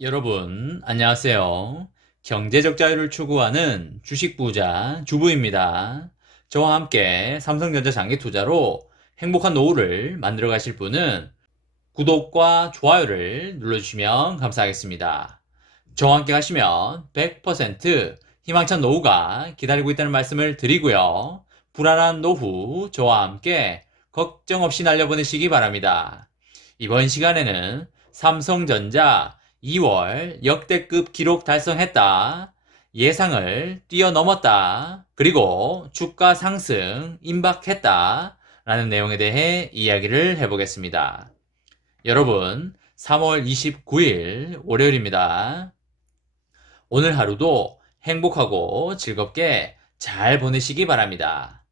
여러분, 안녕하세요. 경제적 자유를 추구하는 주식 부자 주부입니다. 저와 함께 삼성전자 장기 투자로 행복한 노후를 만들어 가실 분은 구독과 좋아요를 눌러주시면 감사하겠습니다. 저와 함께 하시면 100% 희망찬 노후가 기다리고 있다는 말씀을 드리고요. 불안한 노후 저와 함께 걱정 없이 날려보내시기 바랍니다. 이번 시간에는 삼성전자 2월 역대급 기록 달성했다. 예상을 뛰어넘었다. 그리고 주가 상승 임박했다. 라는 내용에 대해 이야기를 해보겠습니다. 여러분, 3월 29일 월요일입니다. 오늘 하루도 행복하고 즐겁게 잘 보내시기 바랍니다.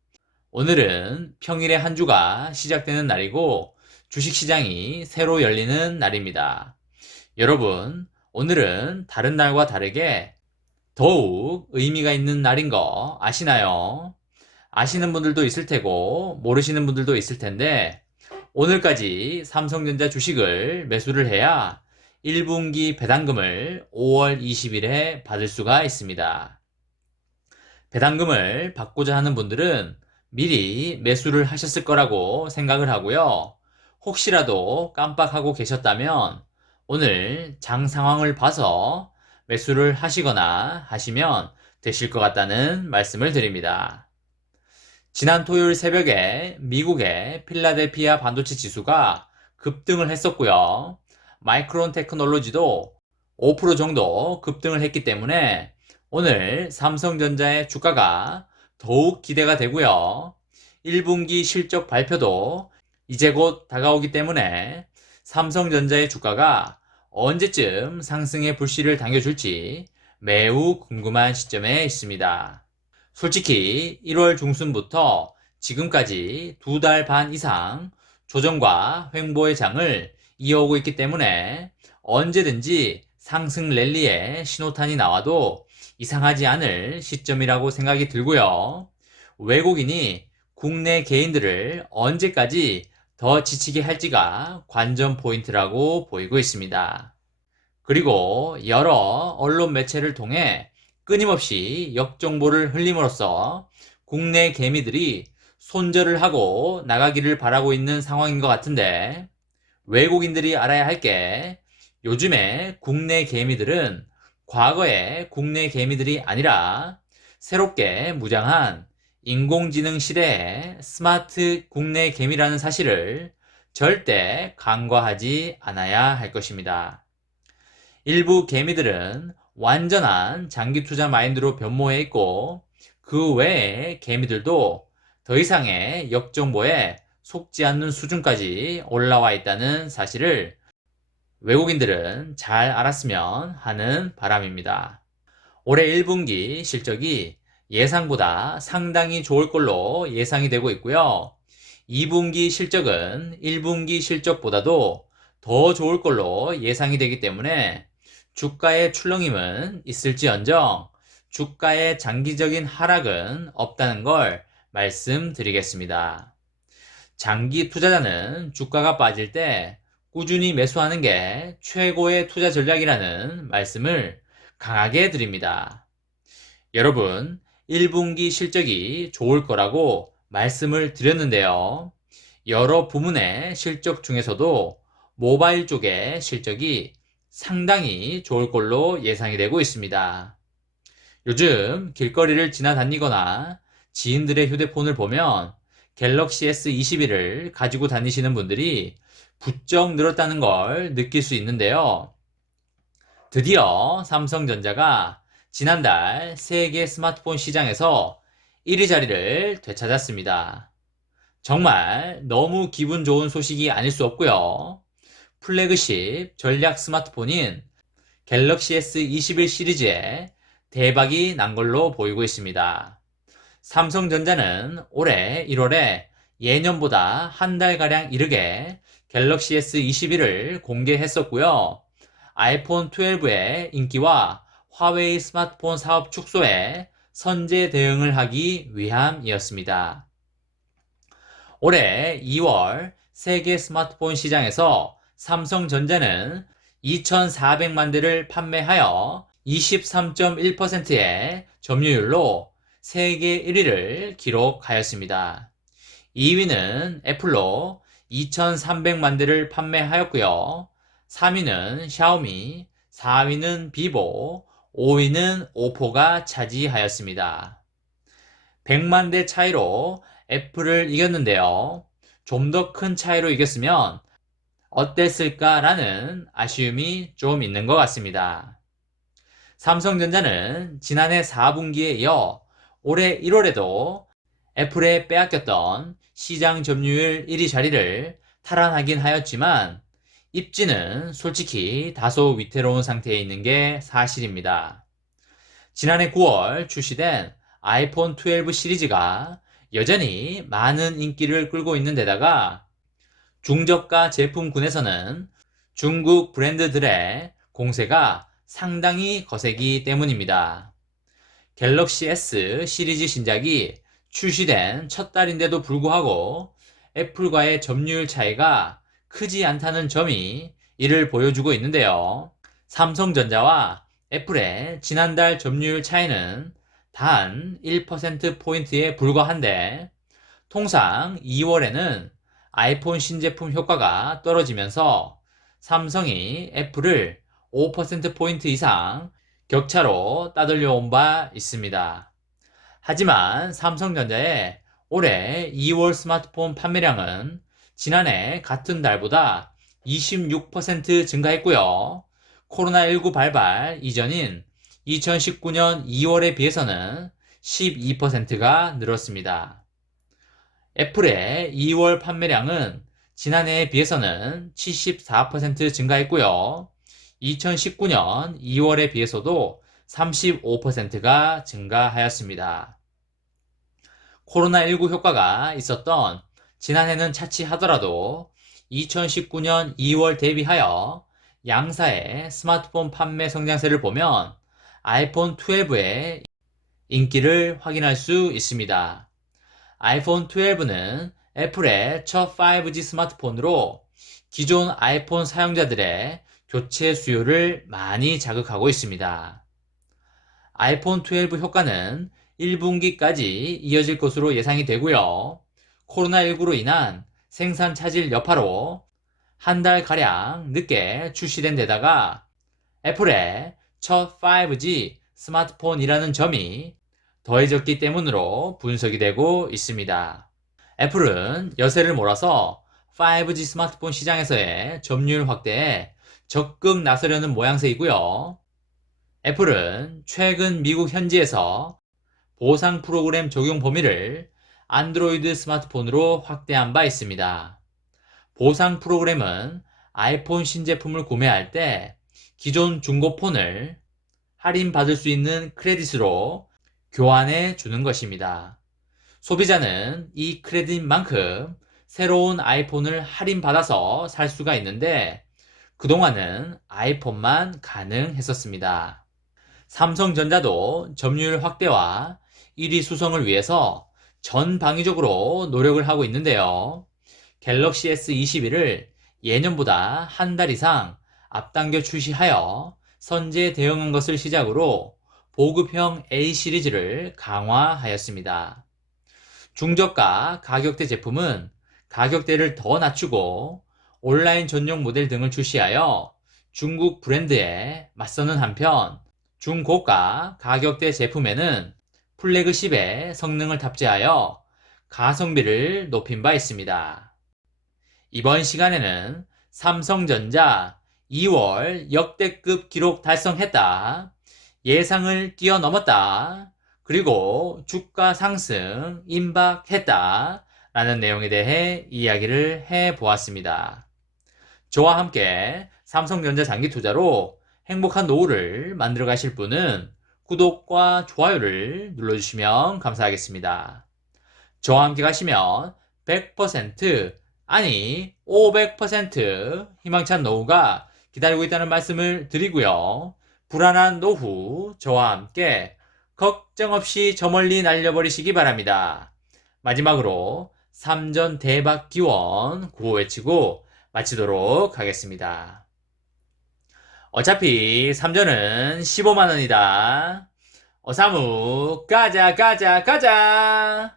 오늘은 평일의 한 주가 시작되는 날이고 주식시장이 새로 열리는 날입니다. 여러분, 오늘은 다른 날과 다르게 더욱 의미가 있는 날인 거 아시나요? 아시는 분들도 있을 테고 모르시는 분들도 있을 텐데 오늘까지 삼성전자 주식을 매수를 해야 1분기 배당금을 5월 20일에 받을 수가 있습니다. 배당금을 받고자 하는 분들은 미리 매수를 하셨을 거라고 생각을 하고요. 혹시라도 깜빡하고 계셨다면 오늘 장 상황을 봐서 매수를 하시거나 하시면 되실 것 같다는 말씀을 드립니다. 지난 토요일 새벽에 미국의 필라델피아 반도체 지수가 급등을 했었고요. 마이크론 테크놀로지도 5% 정도 급등을 했기 때문에 오늘 삼성전자의 주가가 더욱 기대가 되고요. 1분기 실적 발표도 이제 곧 다가오기 때문에 삼성전자의 주가가 언제쯤 상승의 불씨를 당겨줄지 매우 궁금한 시점에 있습니다. 솔직히 1월 중순부터 지금까지 2달 반 이상 조정과 횡보의 장을 이어오고 있기 때문에 언제든지 상승 랠리에 신호탄이 나와도 이상하지 않을 시점이라고 생각이 들고요. 외국인이 국내 개인들을 언제까지 더 지치게 할지가 관전 포인트라고 보이고 있습니다. 그리고 여러 언론 매체를 통해 끊임없이 역정보를 흘림으로써 국내 개미들이 손절을 하고 나가기를 바라고 있는 상황인 것 같은데 외국인들이 알아야 할 게 요즘에 국내 개미들은 과거의 국내 개미들이 아니라 새롭게 무장한 인공지능 시대의 스마트 국내 개미라는 사실을 절대 간과하지 않아야 할 것입니다. 일부 개미들은 완전한 장기 투자 마인드로 변모해 있고 그 외의 개미들도 더 이상의 역정보에 속지 않는 수준까지 올라와 있다는 사실을 외국인들은 잘 알았으면 하는 바람입니다. 올해 1분기 실적이 예상보다 상당히 좋을 걸로 예상이 되고 있고요. 2분기 실적은 1분기 실적보다도 더 좋을 걸로 예상이 되기 때문에 주가의 출렁임은 있을지언정 주가의 장기적인 하락은 없다는 걸 말씀드리겠습니다. 장기 투자자는 주가가 빠질 때 꾸준히 매수하는 게 최고의 투자 전략이라는 말씀을 강하게 드립니다. 여러분, 1분기 실적이 좋을 거라고 말씀을 드렸는데요. 여러 부문의 실적 중에서도 모바일 쪽의 실적이 상당히 좋을 걸로 예상이 되고 있습니다. 요즘 길거리를 지나다니거나 지인들의 휴대폰을 보면 갤럭시 S21을 가지고 다니시는 분들이 부쩍 늘었다는 걸 느낄 수 있는데요. 드디어 삼성전자가 지난달 세계 스마트폰 시장에서 1위 자리를 되찾았습니다. 정말 너무 기분 좋은 소식이 아닐 수 없고요. 플래그십 전략 스마트폰인 갤럭시 S21 시리즈에 대박이 난 걸로 보이고 있습니다. 삼성전자는 올해 1월에 예년보다 한 달가량 이르게 갤럭시 S21을 공개했었고요. 아이폰 12의 인기와 화웨이 스마트폰 사업 축소에 선제 대응을 하기 위함이었습니다. 올해 2월 세계 스마트폰 시장에서 삼성전자는 2,400만 대를 판매하여 23.1%의 점유율로 세계 1위를 기록하였습니다. 2위는 애플로 2,300만 대를 판매하였고요. 3위는 샤오미, 4위는 비보, 5위는 오포가 차지하였습니다. 100만 대 차이로 애플을 이겼는데요. 좀 더 큰 차이로 이겼으면 어땠을까라는 아쉬움이 좀 있는 것 같습니다. 삼성전자는 지난해 4분기에 이어 올해 1월에도 애플에 빼앗겼던 시장 점유율 1위 자리를 탈환하긴 하였지만 입지는 솔직히 다소 위태로운 상태에 있는 게 사실입니다. 지난해 9월 출시된 아이폰 12 시리즈가 여전히 많은 인기를 끌고 있는 데다가 중저가 제품군에서는 중국 브랜드들의 공세가 상당히 거세기 때문입니다. 갤럭시 S 시리즈 신작이 출시된 첫 달인데도 불구하고 애플과의 점유율 차이가 크지 않다는 점이 이를 보여주고 있는데요. 삼성전자와 애플의 지난달 점유율 차이는 단 1%포인트에 불과한데 통상 2월에는 아이폰 신제품 효과가 떨어지면서 삼성이 애플을 5%포인트 이상 격차로 따돌려 온 바 있습니다. 하지만 삼성전자의 올해 2월 스마트폰 판매량은 지난해 같은 달보다 26% 증가했고요. 코로나19 발발 이전인 2019년 2월에 비해서는 12%가 늘었습니다. 애플의 2월 판매량은 지난해에 비해서는 74% 증가했고요. 2019년 2월에 비해서도 35%가 증가하였습니다. 코로나19 효과가 있었던 지난해는 차치하더라도 2019년 2월 대비하여 양사의 스마트폰 판매 성장세를 보면 아이폰 12의 인기를 확인할 수 있습니다. 아이폰 12는 애플의 첫 5G 스마트폰으로 기존 아이폰 사용자들의 교체 수요를 많이 자극하고 있습니다. 아이폰 12 효과는 1분기까지 이어질 것으로 예상이 되고요. 코로나19로 인한 생산 차질 여파로 한 달가량 늦게 출시된 데다가 애플의 첫 5G 스마트폰이라는 점이 더해졌기 때문으로 분석이 되고 있습니다. 애플은 여세를 몰아서 5G 스마트폰 시장에서의 점유율 확대에 적극 나서려는 모양새이고요. 애플은 최근 미국 현지에서 보상 프로그램 적용 범위를 안드로이드 스마트폰으로 확대한 바 있습니다. 보상 프로그램은 아이폰 신제품을 구매할 때 기존 중고폰을 할인받을 수 있는 크레딧으로 교환해 주는 것입니다. 소비자는 이 크레딧만큼 새로운 아이폰을 할인받아서 살 수가 있는데 그동안은 아이폰만 가능했었습니다. 삼성전자도 점유율 확대와 1위 수성을 위해서 전방위적으로 노력을 하고 있는데요. 갤럭시 S21을 예년보다 한 달 이상 앞당겨 출시하여 선제 대응한 것을 시작으로 보급형 A 시리즈를 강화하였습니다. 중저가 가격대 제품은 가격대를 더 낮추고 온라인 전용 모델 등을 출시하여 중국 브랜드에 맞서는 한편 중고가 가격대 제품에는 플래그십의 성능을 탑재하여 가성비를 높인 바 있습니다. 이번 시간에는 삼성전자 2월 역대급 기록 달성했다, 예상을 뛰어넘었다, 그리고 주가 상승 임박했다 라는 내용에 대해 이야기를 해보았습니다. 저와 함께 삼성전자 장기 투자로 행복한 노후를 만들어 가실 분은 구독과 좋아요를 눌러주시면 감사하겠습니다. 저와 함께 가시면 100% 아니 500% 희망찬 노후가 기다리고 있다는 말씀을 드리고요. 불안한 노후 저와 함께 걱정 없이 저 멀리 날려버리시기 바랍니다. 마지막으로 3전 대박 기원 구호 외치고 마치도록 하겠습니다. 어차피 3전은 15만원이다. 어사무 가자 가자 가자.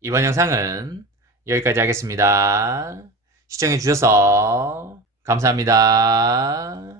이번 영상은 여기까지 하겠습니다. 시청해주셔서 감사합니다.